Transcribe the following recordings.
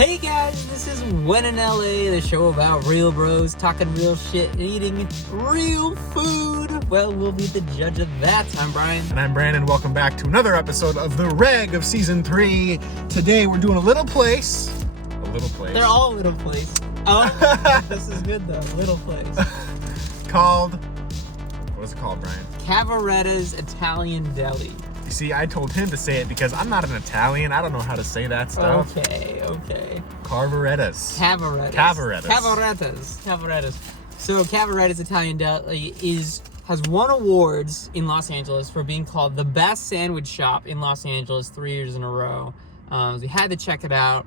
Hey guys, this is When in LA, the show about real bros talking real shit and eating real food. Well, we'll be the judge of that. I'm Brian. And I'm Brandon. Welcome back to another episode of The Reg of Season 3. Today we're doing a little place. They're all little place. Oh, this is good though. Little place. Called, what is it called, Brian? Cavarettas Italian Deli. You see, I told him to say it because I'm not an Italian. I don't know how to say that stuff. Okay. Cavarettas. So Cavarettas Italian Deli has won awards in Los Angeles for being called the best sandwich shop in Los Angeles 3 years in a row. We had to check it out.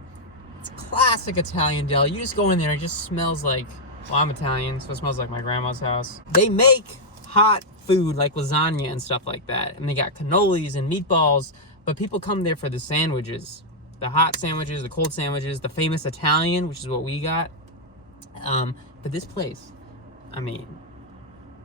It's classic Italian deli. You just go in there and it just smells like, well, I'm Italian, so it smells like my grandma's house. They make hot food like lasagna and stuff like that. And they got cannolis and meatballs, but people come there for the sandwiches. The hot sandwiches, the cold sandwiches, the famous Italian, which is what we got. But this place, I mean,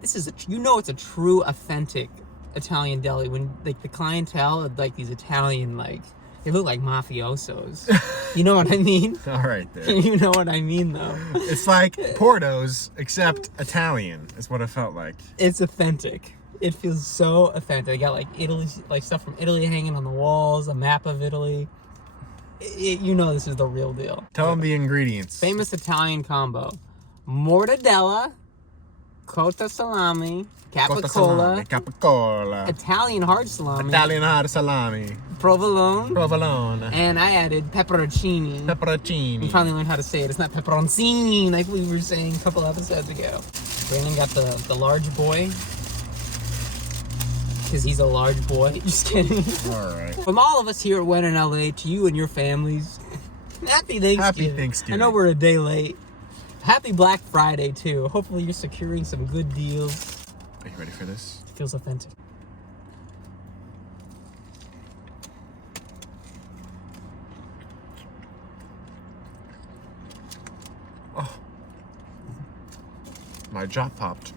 this is, it's a true, authentic Italian deli. When, like, the clientele, like, these Italian, like, they look like mafiosos. You know what I mean? All right, there. You know what I mean, though. It's like Portos, except Italian, is what it felt like. It's authentic. It feels so authentic. They got, like, Italy, like, stuff from Italy hanging on the walls, a map of Italy. This is the real deal. Tell them the ingredients. Famous Italian combo. Mortadella, cota salami, capicola, Italian hard salami, provolone, and I added pepperoncini. We finally learned how to say it. It's not pepperoncini like we were saying a couple episodes ago. Brandon got the large boy because he's a large boy. Just kidding. All right. From all of us here at When in LA to you and your families, happy Thanksgiving. Happy Thanksgiving. I know we're a day late. Happy Black Friday too. Hopefully you're securing some good deals. Are you ready for this? It feels authentic. Oh. My jaw popped.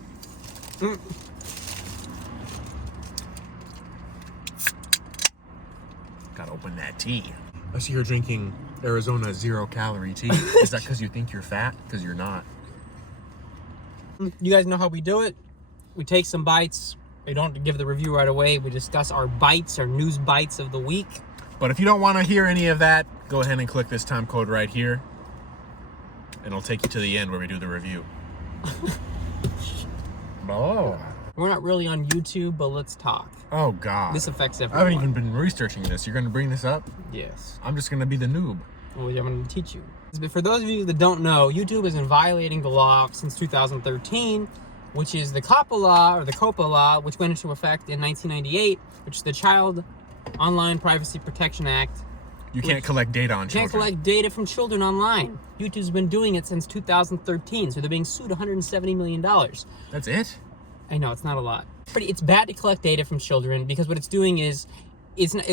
Gotta open that tea. I see you're drinking Arizona 0-calorie tea. Is that because you think you're fat? Because you're not. You guys know how we do it. We take some bites. We don't give the review right away. We discuss our bites, our news bites of the week. But if you don't want to hear any of that, go ahead and click this time code right here. And it'll take you to the end where we do the review. Oh. We're not really on YouTube, but let's talk. Oh, God. This affects everyone. I haven't even been researching this. You're going to bring this up? Yes. I'm just going to be the noob. Well, I'm going to teach you. But for those of you that don't know, YouTube has been violating the law since 2013, which is the COPPA law, or the COPPA law, which went into effect in 1998, which is the Child Online Privacy Protection Act. You can't collect data on children. You can't collect data from children online. YouTube's been doing it since 2013, so they're being sued $170 million. That's it? I know, it's not a lot. But it's bad to collect data from children because what it's doing is,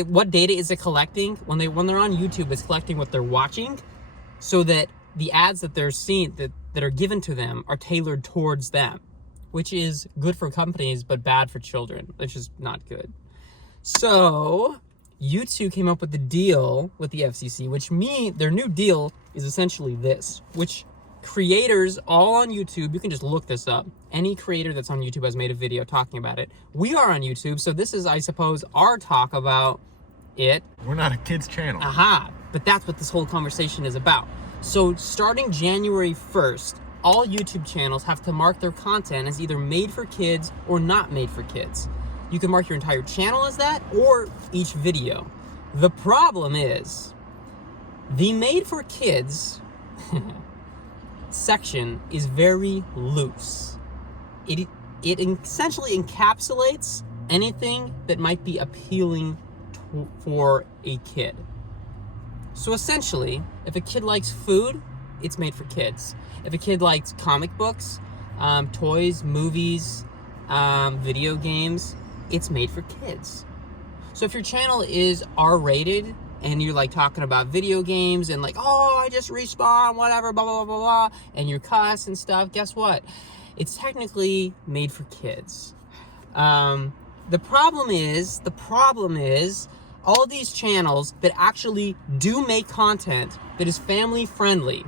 what data is it collecting? When they're on YouTube, it's collecting what they're watching so that the ads that they're seeing, that are given to them, are tailored towards them, which is good for companies but bad for children, which is not good. So YouTube came up with the deal with the FCC, their new deal is essentially this, which creators all on YouTube, you can just look this up. Any creator that's on YouTube has made a video talking about it. We are on YouTube, so this is, I suppose, our talk about it. We're not a kid's channel. Aha, but that's what this whole conversation is about. So starting January 1st, all YouTube channels have to mark their content as either made for kids or not made for kids. You can mark your entire channel as that or each video. The problem is the made for kids section is very loose. It essentially encapsulates anything that might be appealing for a kid. So essentially, if a kid likes food, it's made for kids. If a kid likes comic books, toys, movies, video games, it's made for kids. So if your channel is R-rated and you're like talking about video games and like, oh, I just respawn, whatever, blah, blah, blah, blah, and you're cuss and stuff, guess what? It's technically made for kids. The problem is all these channels that actually do make content that is family friendly,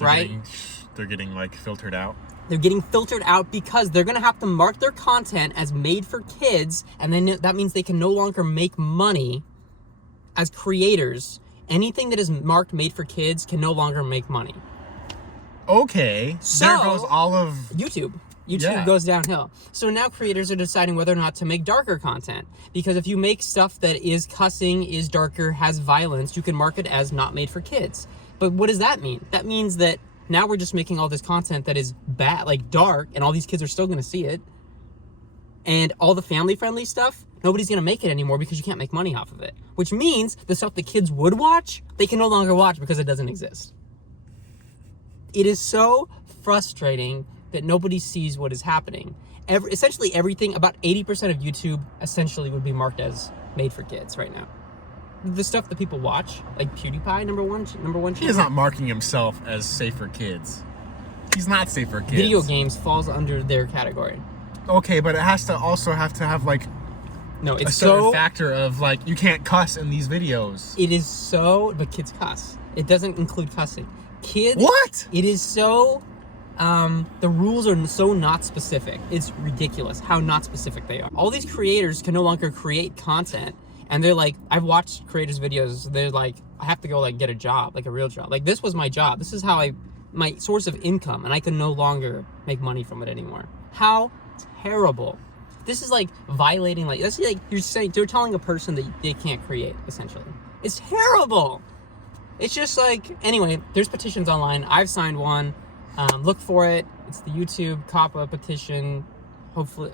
right? They're getting like filtered out. They're getting filtered out because they're going to have to mark their content as made for kids, and then that means they can no longer make money as creators. Anything that is marked made for kids can no longer make money. Okay, so there goes all of YouTube. YouTube goes downhill. So now creators are deciding whether or not to make darker content. Because if you make stuff that is cussing, is darker, has violence, you can mark it as not made for kids. But what does that mean? That means that now we're just making all this content that is bad, like dark, and all these kids are still going to see it. And all the family-friendly stuff, nobody's going to make it anymore because you can't make money off of it. Which means the stuff the kids would watch, they can no longer watch because it doesn't exist. It is so frustrating that nobody sees what is happening. Essentially everything, about 80% of YouTube essentially would be marked as made for kids right now. The stuff that people watch, like PewDiePie, number one channel. He is not marking himself as safe for kids. He's not safe for kids. Video games falls under their category. Okay, but it has to also have like no, it's a certain so factor of like you can't cuss in these videos. It is so, but kids cuss. It doesn't include cussing. Kids. What? It is so. The rules are so not specific. It's ridiculous how not specific they are. All these creators can no longer create content, and they're like, I've watched creators' videos. They're like, I have to go like get a job, like a real job. Like this was my job. This is how my source of income, and I can no longer make money from it anymore. How terrible! This is like violating, like that's like you're telling a person that they can't create. Essentially, it's terrible. It's just like, anyway, there's petitions online. I've signed one. Look for it. It's the YouTube COPPA petition. Hopefully,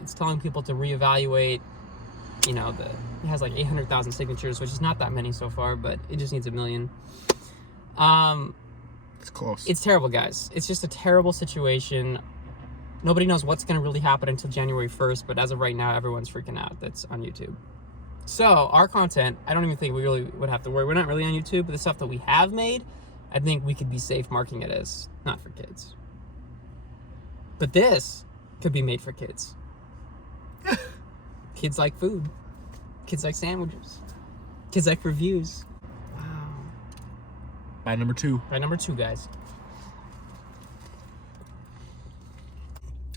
it's telling people to reevaluate. You know, it has like 800,000 signatures, which is not that many so far, but it just needs 1 million. It's close. It's terrible, guys. It's just a terrible situation. Nobody knows what's going to really happen until January 1st, but as of right now, everyone's freaking out that's on YouTube. So, our content, I don't even think we really would have to worry. We're not really on YouTube, but the stuff that we have made, I think we could be safe marking it as not for kids. But this could be made for kids. Kids like food. Kids like sandwiches. Kids like reviews. Wow. By number 2. By number 2, guys.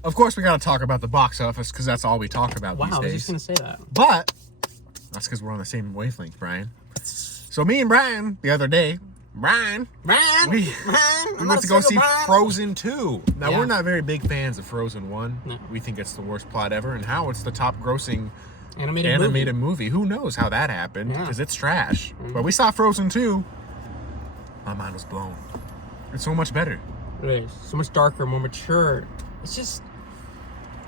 Of course, we gotta talk about the box office because that's all we talk about these days. Wow, I was just gonna say that. But that's because we're on the same wavelength, Brian. So me and Brian the other day, we went to go see Frozen 2. Now, we're not very big fans of Frozen 1. No. We think it's the worst plot ever, and how it's the top grossing animated movie. Who knows how that happened, because it's trash. Mm-hmm. But we saw Frozen 2. My mind was blown. It's so much better. It is. So much darker, more mature. It's just...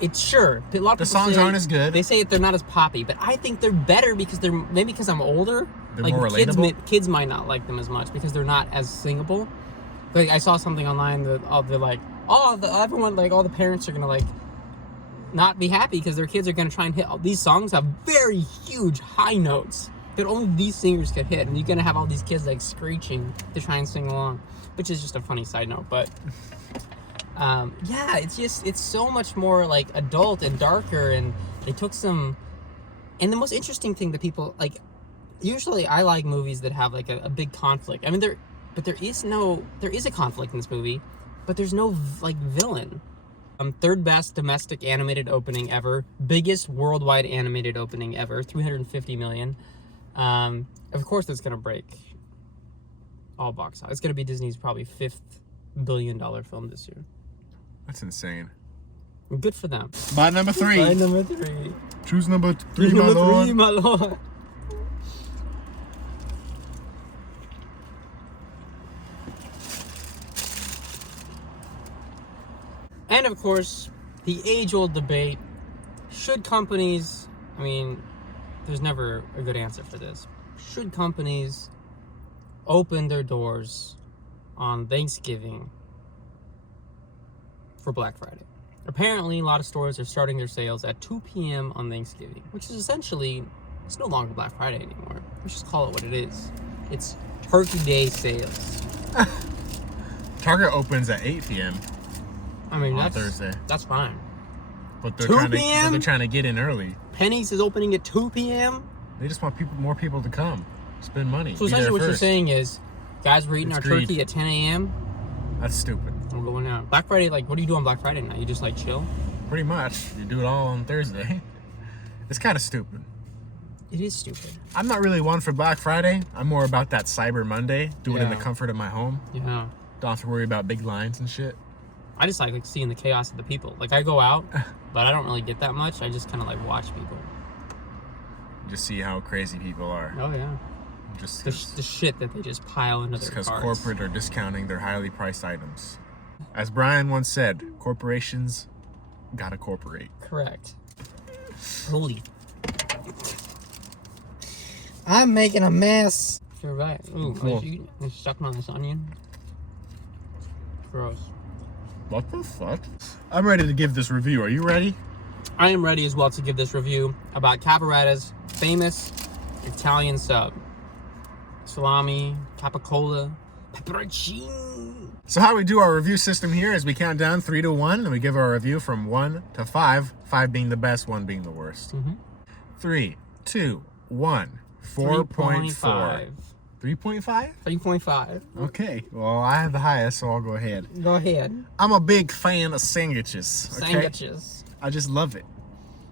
It's sure. A lot of The people songs say, aren't as good. They say they're not as poppy, but I think they're better because they're... Maybe because I'm older. They're like more relatable? Kids might not like them as much because they're not as singable. Like, I saw something online that they're like, everyone, like, all the parents are going to, like, not be happy because their kids are going to try and hit... These songs have very huge high notes that only these singers could hit, and you're going to have all these kids, like, screeching to try and sing along, which is just a funny side note, but... yeah, it's so much more like adult and darker, and they took some, and the most interesting thing that people like, usually I like movies that have like a big conflict. I mean, there is a conflict in this movie, but there's no like villain. Third best domestic animated opening ever, biggest worldwide animated opening ever, 350 million. Of course that's gonna break all box office. It's gonna be Disney's probably $5th billion film this year. That's insane. Good for them. By number 3. By number 3. Choose number 3, my lord. 3, my lord. And of course, the age-old debate, should companies, I mean, there's never a good answer for this. Should companies open their doors on Thanksgiving for Black Friday? Apparently, a lot of stores are starting their sales at 2 p.m. on Thanksgiving, which is essentially, it's no longer Black Friday anymore. Let's just call it what it is. It's Turkey Day sales. Target opens at 8 p.m. I mean, on Thursday. That's fine. But they're 2 trying p.m.? they're trying to get in early. Penny's is opening at 2 p.m.? They just want more people to come, spend money. So essentially what you're saying is, guys, we're eating our turkey at 10 a.m. That's stupid. We're going out. Black Friday, like, what do you do on Black Friday night? You just, like, chill? Pretty much. You do it all on Thursday. It's kind of stupid. It is stupid. I'm not really one for Black Friday. I'm more about that Cyber Monday. Do it in the comfort of my home. Yeah. Don't have to worry about big lines and shit. I just like seeing the chaos of the people. Like, I go out, but I don't really get that much. I just kind of, like, watch people. Just see how crazy people are. Oh, yeah. Just the shit that they just pile into their carts. Because corporate are discounting their highly priced items. As Brian once said, corporations gotta corporate. Correct. Holy. I'm making a mess. You're right. Ooh, cool. I stuck on this onion. Gross. What the fuck? I'm ready to give this review. Are you ready? I am ready as well to give this review about Cavarettas' famous Italian sub. Salami, capicola, pepperoncini. So how we do our review system here is we count down 3 to 1, and we give our review from 1 to 5. 5 being the best, 1 being the worst. 3, 2, 1. 4.4. 3.5? 3.5. Okay. Well, I have the highest, so I'll go ahead. Go ahead. I'm a big fan of sandwiches. Okay? Sandwiches. I just love it.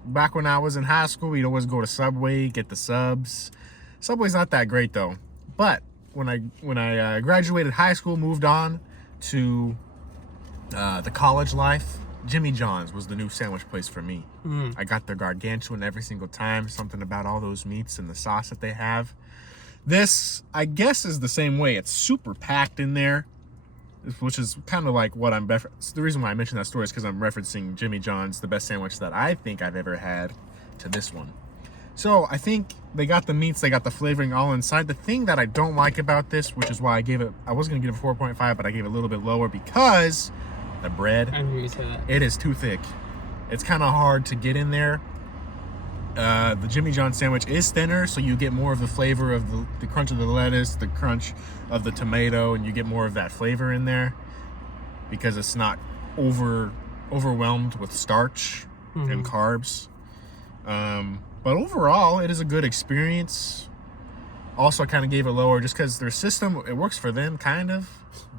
Back when I was in high school, we'd always go to Subway, get the subs. Subway's not that great though. But when I graduated high school, moved on to the college life, Jimmy John's was the new sandwich place for me. I got the gargantuan every single time. Something about all those meats and the sauce that they have. This, I guess, is the same way. It's super packed in there, which is kind of like what the reason why I mentioned that story is because I'm referencing Jimmy John's, the best sandwich that I think I've ever had, to this one. So I think they got the meats, they got the flavoring all inside. The thing that I don't like about this, which is why I was going to give it 4.5, but I gave it a little bit lower because the bread, I knew you said that. it is too thick. It's kind of hard to get in there. The Jimmy John's sandwich is thinner, so you get more of the flavor of the crunch of the lettuce, the crunch of the tomato, and you get more of that flavor in there because it's not overwhelmed with starch and carbs. But overall, it is a good experience. Also, I kind of gave it lower just because their system, it works for them, kind of,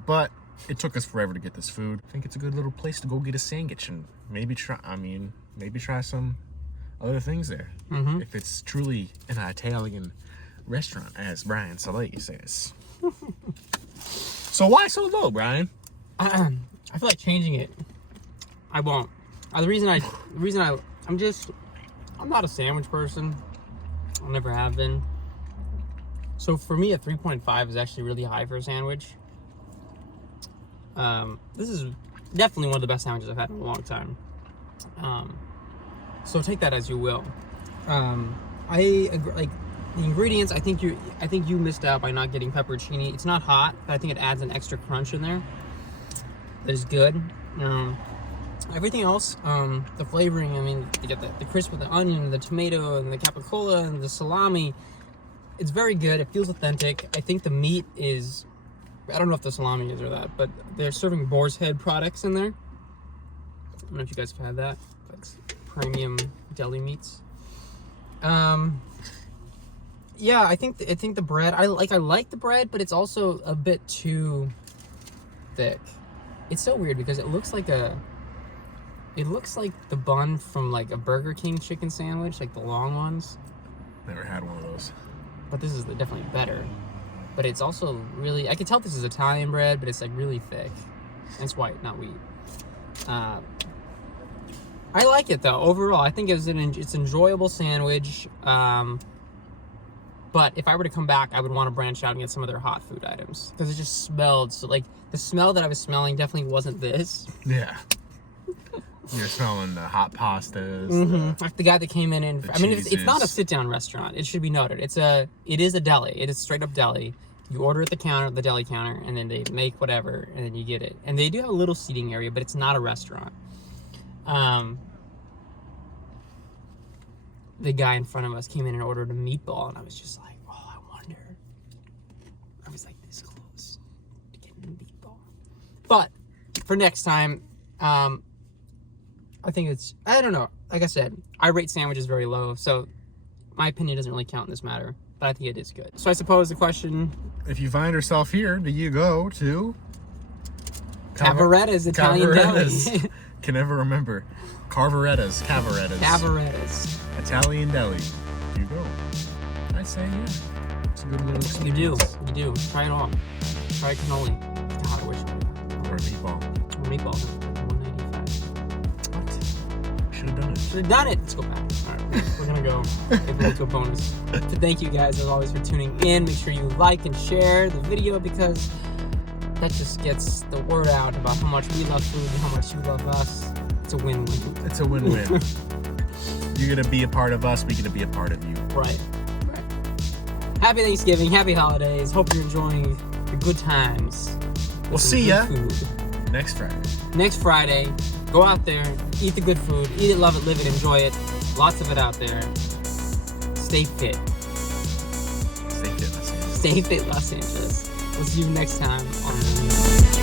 but it took us forever to get this food. I think it's a good little place to go get a sandwich and maybe try some other things there. If it's truly an Italian restaurant, as Brian Saleh says. So why so low, Brian? I feel like changing it. I won't. I'm not a sandwich person. I never have been. So for me, a 3.5 is actually really high for a sandwich. This is definitely one of the best sandwiches I've had in a long time. So take that as you will. I agree, like the ingredients. I think you missed out by not getting pepperoncini. It's not hot, but I think it adds an extra crunch in there. That is good. Everything else, the flavoring. I mean, you get the crisp with the onion, the tomato, and the capicola, and the salami. It's very good. It feels authentic. I think the meat is. I don't know if the salami is or that, but they're serving boar's head products in there. I don't know if you guys have had that. That's premium deli meats. Yeah, I think the bread. I like the bread, but it's also a bit too thick. It's so weird because it looks like the bun from like a Burger King chicken sandwich, like the long ones. Never had one of those. But this is definitely better. But it's also really, I can tell this is Italian bread, but it's like really thick. And it's white, not wheat. I like it though. Overall, I think it's an enjoyable sandwich. But if I were to come back, I would want to branch out and get some of their hot food items because it just smelled so. Like the smell that I was smelling definitely wasn't this. Yeah. You're smelling the hot pastas. Like the guy that came in and it's not a sit-down restaurant. It should be noted. It is a deli. It is straight up deli. You order at the deli counter, and then they make whatever, and then you get it. And they do have a little seating area, but it's not a restaurant. The guy in front of us came in and ordered a meatball, and I was just like, oh, I wonder. I was like this close to getting a meatball. But for next time, I think I don't know. Like I said, I rate sandwiches very low, so My opinion doesn't really count in this matter, but I think it is good. So I suppose the question... If you find yourself here, do you go to... Cavarettas Italian Deli. Can never remember. Cavarettas. Italian Deli. You go. I say yeah. It's a good little experience. You do. Try it all. Try cannoli. God, I wish I would. Or meatball. Meatballs. $1.95. What? Should have done it. Should have done it. Let's go back. All right, we're gonna go. We'll to a bonus. So thank you guys as always for tuning in. Make sure you like and share the video because that just gets the word out about how much we love food and how much you love us. It's a win-win. It's a win-win. You're gonna be a part of us. We're gonna be a part of you. Right. Happy Thanksgiving. Happy holidays. Hope you're enjoying the good times. We'll see ya next Friday. Next Friday. Go out there, eat the good food, eat it, love it, live it, enjoy it. Lots of it out there. Stay fit. Stay fit, Los Angeles. Stay fit, Los Angeles. We'll see you next time on the